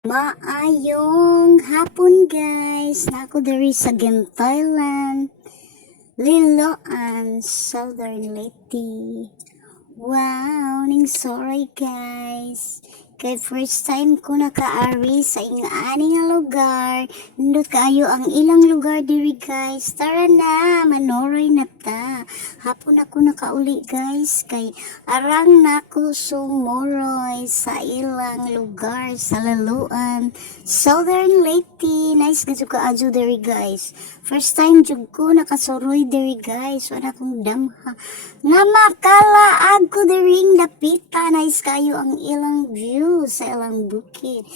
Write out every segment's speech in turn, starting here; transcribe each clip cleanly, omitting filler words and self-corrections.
Maayong hapon guys, nako diri sa Thailand, Liloan, Southern Leyte. Wow, ning sorry guys. Kay first time ko nakaari sa ani nga lugar. Nindot kaayo ang ilang lugar diri guys. Tara na, manoray na ta. Hapon ako nakauli guys. Kay arang nako sumoroy sa ilang lugar sa Laluan, Southern Leyte. Nice gadyo kaadyo diri guys. First time jud ko nakasuroy diri guys. Wala kong damha. Nga makala ako diring dapita. Nice kayo ang ilang view sa ilang bukid,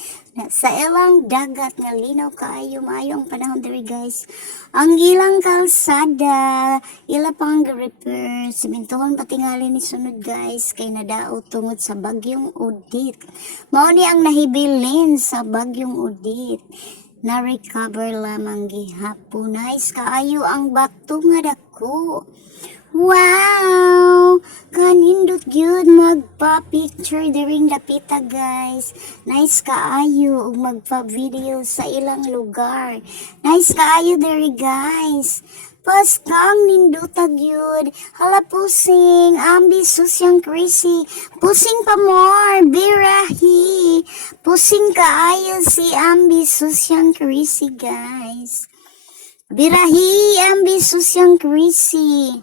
sa ilang dagat nga linaw kaayo, maayo ang panahon diri guys. Ang ilang kalsada ila pang repair, simentohon patingali ni sunod guys, kay nadao tungod sa bagyong Odette. Mao ni ang nahibilin sa bagyong Odette, na recover lamang gihapon. Nice kaayo ang bato nga dako. Wow! Kanindot gyud magpa-picture during dapita guys. Nice kaayo ug magpa-video sa ilang lugar. Nice kaayo diri guys. Paskang nindutag yun. Hala pusing. Ambis yang crazy. Pusing pa more. Birahi. Pusing kaayo si ambis yang crazy guys. Birahi ambis yang crazy.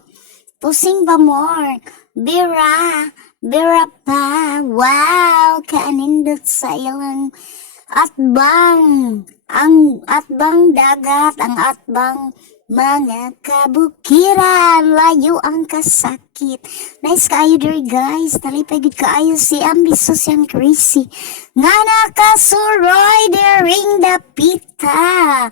Pusing pa more. Bira pa. Wow, kaanindot sa ilang atbang. Ang atbang dagat, ang atbang mga kabukiran. Layo ang kasakit. Nice kaayo diri guys. Talipay gud kaayo si ambis yang crazy. Nga nakasuroy diring dapita.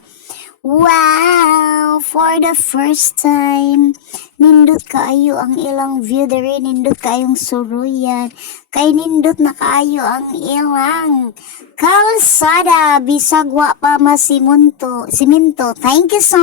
Wow! For the first time, nindot kaayo ang ilang view diri, nindot kaayong suruyan, kay nindot na kaayo ang ilang kalsada, bisag wa pa masiminto. Thank you so